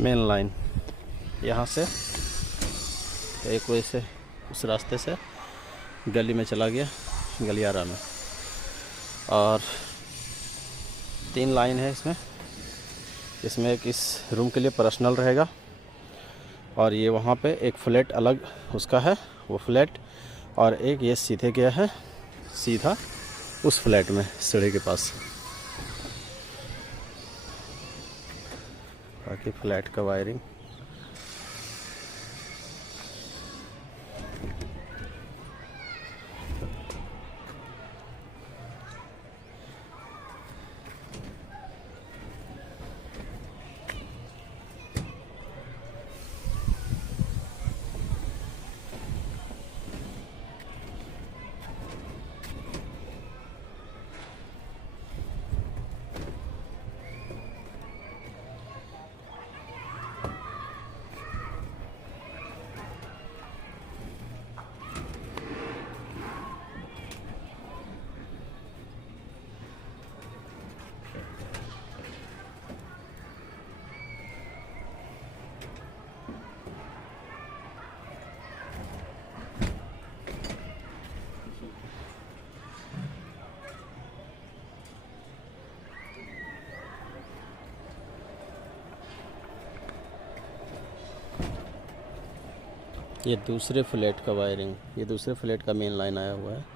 Main line यहाँ से एक वजह से उस रास्ते से गली में चला गया, गलियारा में। और 3 लाइन है इसमें एक इस रूम के लिए पर्सनल रहेगा, और ये वहाँ पे एक फ्लैट अलग उसका है, वो फ्लैट, और एक ये सीधे गया है सीधा उस फ्लैट में सीढ़ी के पास। बाकी फ्लैट का वायरिंग ये दूसरे फ्लैट का वायरिंग, ये दूसरे फ्लैट का मेन लाइन आया हुआ है।